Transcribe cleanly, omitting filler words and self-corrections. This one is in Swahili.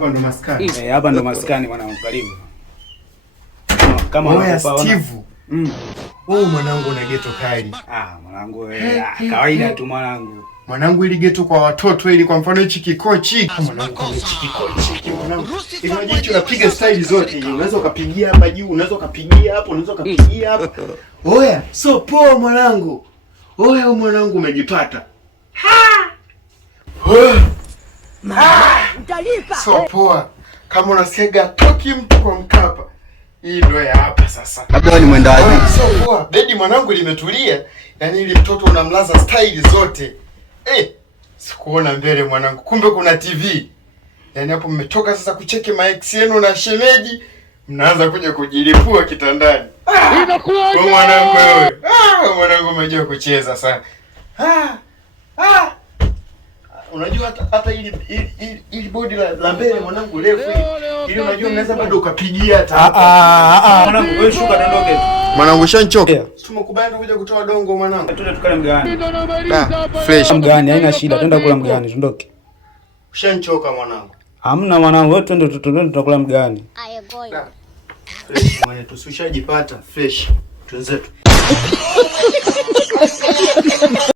Hapa ndo maskani. Hapa ndo maskani mwanangu, karibu. Kama wewe Steve. Wewe mwanangu una geto kali. Mwanangu wewe kawaida tu mwanangu. Mwanangu ili geto kwa watoto ili kwa mfano hichi kikochi. Mwanangu kama hichi kikochi mwanangu. Imagine hicho unapiga style zote hizo. Unaweza ukapigia hapa juu, unaweza ukapigia hapo, unaweza ukapigia hapa. Oya, so poa mwanangu. Oya mwanangu umejipata. Utalipa. So poa. Kama unasiaga toki mtu kwa Mkapa. Hii ndio ya hapa sasa. Labda ni mwendaji. So poa. Bedi mwanangu limetulia. Yaani ili mtoto unamlaza style zote. Sikuona mbele mwanangu. Kumbe kuna TV. Yaani hapo mmetoka sasa kucheki maex yenu na shemeji. Mnaanza kuja kujilipua kitandani. Inakuwaje? Mwanangu wewe. Mwanangu umejua kucheza sana. Unajua hata ili bodi la mbele mwanangu refu ili unajua unaweza bado ukapigia hata. Mwanangu wewe shuka dondoke tu. Mwanangu shanchoka. Tumekubali kuja kutoa dongo mwanangu. Twende tukale mgani. Fresh. Mgani haina shida, twenda kula mgani, tuondoke. Ushanchoka mwanangu. Hamna mwanangu, wewe twende tutakula mgani. Fresh mwana tusushajipata fresh. Tuenzetu.